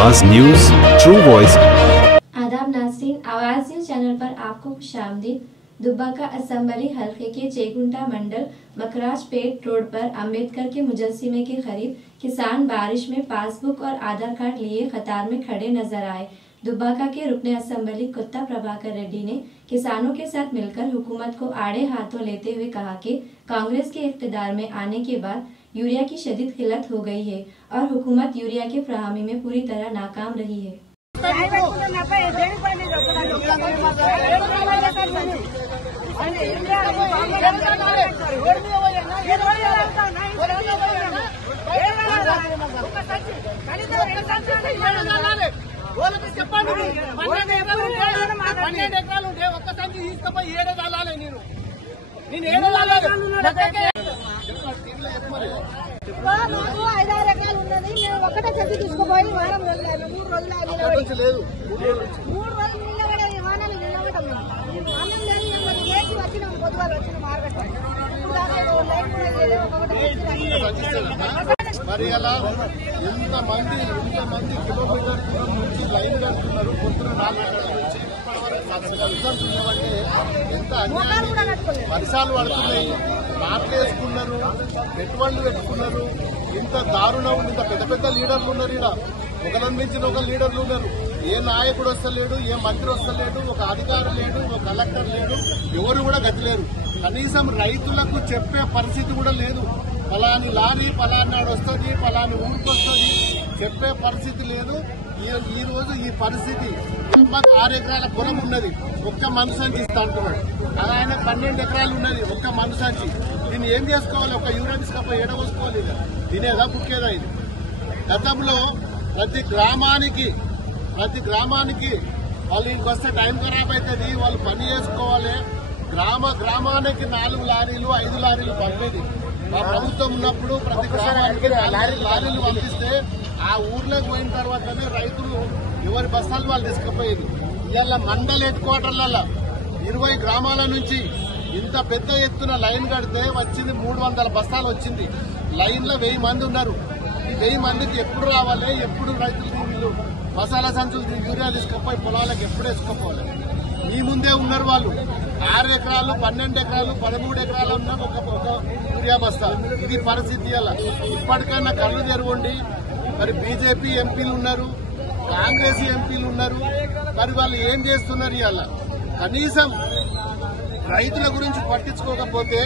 आवाज news, true voice. आदाब नाज़रीन, आवाज न्यूज चैनल पर आपको खुशामदीद। दुब्बाका असेंबली हल्के के चेगुंटा मंडल मकराजपेट रोड पर अंबेडकर के मुजस्सिमे के करीब किसान बारिश में पासबुक और आधार कार्ड लिए कतार में खड़े नजर आए। दुब्बाका के रुकने असेंबली कुत्ता प्रभाकर रेड्डी ने किसानों के साथ मिलकर हुकूमत को आड़े हाथों लेते हुए कहा कि कांग्रेस के इख्तिदार में आने के बाद यूरिया की शदीद किल्लत हो गई है और हुकूमत यूरिया की फराहमी में पूरी तरह नाकाम रही है। నాకు 5-6 ఎకరాలు ఉన్నది. నేను ఒక్కటే చెట్టు తీసుకుపోయి వారం రోజులు 3 రోజులు 3 రోజులు నిలబడే వాహనాలు నిలబడటం అన్నం లేదు. మరి లేచి వచ్చినాం, పొద్దుగాలు వచ్చిన మార్కెట్ ఇప్పుడు దాకా లైన్ కూడా లేదు. మరి అలా ఇంతమంది కిలోమీటర్ దూరం నుంచి లైన్ కడుతున్నారు. పొద్దున 4 గంటల నుంచి ఇప్పటివరకు ఉన్నామంటే ఎంత అన్యాయం. వర్షాలు పడుతున్నాయి, నాట్లు వేసుకున్నారు, పెట్టుబడులు పెట్టుకున్నారు. ఇంత దారుణం. ఇంత పెద్ద పెద్ద లీడర్లు ఉన్నారు. ఇక్కడ ఒకరిని మించిన ఒక లీడర్లు ఉన్నారు. ఏ నాయకుడు వస్తలేడు, ఏ మంత్రి వస్తలేడు, ఒక అధికారి లేడు, ఒక కలెక్టర్ లేడు, ఎవరు కూడా గతి లేరు. కనీసం రైతులకు చెప్పే పరిస్థితి కూడా లేదు. ఫలాని లారీ ఫలాని నాడు వస్తుంది, ఫలాని ఊరికి వస్తుంది చెప్పే పరిస్థితి లేదు. ఈ రోజు ఈ పరిస్థితి 6 ఎకరాల పొలం ఉన్నది, ఒక్క మనుషంచి ఇస్తా అంటున్నాడు. అది ఆయన 12 ఎకరాలు ఉన్నది, ఒక్క మనుషంచి. దీన్ని ఏం చేసుకోవాలి? ఒక యూరియా తీసుకపోయి ఎడవసుకోవాలి. తినేదా బుక్కేదా? ఇది గతంలో ప్రతి గ్రామానికి వాళ్ళు ఇంకొస్తే టైం ఖరాబ్ అవుతుంది, వాళ్ళు పని చేసుకోవాలి. గ్రామానికి 4 లారీలు 5 లారీలు పంపేది. మా ప్రభుత్వం ఉన్నప్పుడు ప్రతి గ్రామానికి లారీలు పంపిస్తే ఆ ఊర్లోకి పోయిన తర్వాతనే రైతులు ఎవరి బస్తాలు వాళ్ళు తీసుకుపోయేది. ఇవాళ మండల్ హెడ్ క్వార్టర్లలో 20 గ్రామాల నుంచి ఇంత పెద్ద ఎత్తున లైన్ కడితే వచ్చింది 300 బస్తాలు వచ్చింది. లైన్ లో 1000 మంది ఉన్నారు. ఈ 1000 మందికి ఎప్పుడు రావాలి? ఎప్పుడు రైతులు వీళ్ళు మసాలా సంచులు యూరియా తీసుకుపోయి పొలాలకు ఎప్పుడు వేసుకోవాలి? మీ ముందే ఉన్నారు వాళ్ళు. 6 ఎకరాలు 12 ఎకరాలు 13 ఎకరాలు ఉన్నారు ఒక యూరియా బస్తా. ఇది పరిస్థితి. అలా ఇప్పటికైనా కళ్ళు తెరవండి. మరి బీజేపీ ఎంపీలు ఉన్నారు, కాంగ్రెస్ ఎంపీలు ఉన్నారు. మరి వాళ్ళు ఏం చేస్తున్నారు? ఇవాళ కనీసం రైతుల గురించి పట్టించుకోకపోతే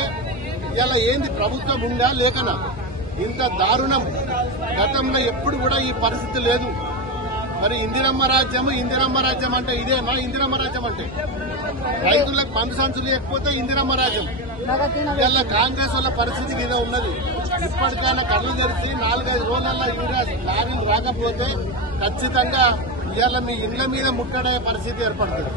ఇలా ఏంది? ప్రభుత్వం ఉందా లేకనా? ఇంత దారుణం గతంలో ఎప్పుడు కూడా ఈ పరిస్థితి లేదు. మరి ఇందిరమ్మ రాజ్యం అంటే ఇదేనా? ఇందిరమ్మ రాజ్యం అంటే రైతులకు మందు సంచులు లేకపోతే ఇందిరమ్మ రాజ్యం. ఇలా కాంగ్రెస్ వాళ్ళ పరిస్థితి మీద ఉన్నది. ఇప్పటికైనా కళ్ళు తెరిచి 4-5 రోజులలో యూరియా లారీలు రాకపోతే ఖచ్చితంగా ఇవాళ మీ ఇళ్ల మీద ముట్టడే పరిస్థితి ఏర్పడుతుంది.